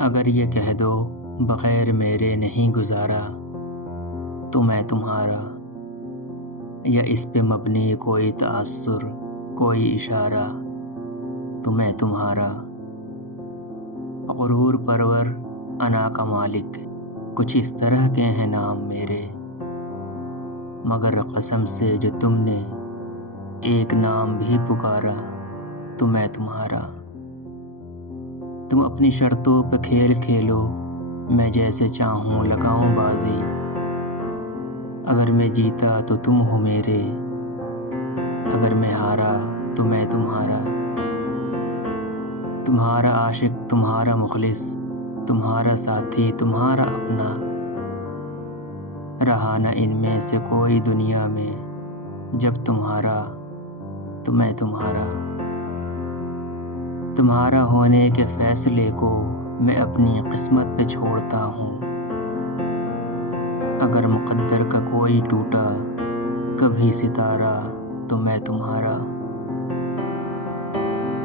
اگر یہ کہہ دو بغیر میرے نہیں گزارا تو میں تمہارا، یا اس پہ مبنی کوئی تأثر کوئی اشارہ تو میں تمہارا۔ غرور پرور انا کا مالک کچھ اس طرح کے ہیں نام میرے، مگر قسم سے جو تم نے ایک نام بھی پکارا تو میں تمہارا۔ تم اپنی شرطوں پہ کھیل کھیلو، میں جیسے چاہوں لگاؤں بازی، اگر میں جیتا تو تم ہو میرے، اگر میں ہارا تو میں تمہارا۔ تمہارا عاشق تمہارا مخلص، تمہارا ساتھی تمہارا اپنا، رہا نہ ان میں سے کوئی دنیا میں، جب تمہارا تو میں تمہارا۔ تمہارا ہونے کے فیصلے کو میں اپنی قسمت پہ چھوڑتا ہوں، اگر مقدر کا کوئی ٹوٹا کبھی ستارہ تو میں تمہارا۔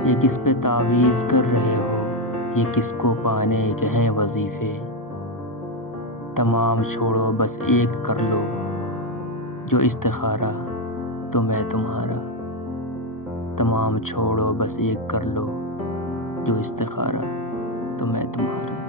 یہ کس پہ تعویذ کر رہے ہو، یہ کس کو پانے کے ہیں وظیفے، تمام چھوڑو بس ایک کر لو جو استخارہ تو میں تمہارا۔ تمام چھوڑو بس ایک کر لو جو استخارہ تو میں تمہارا۔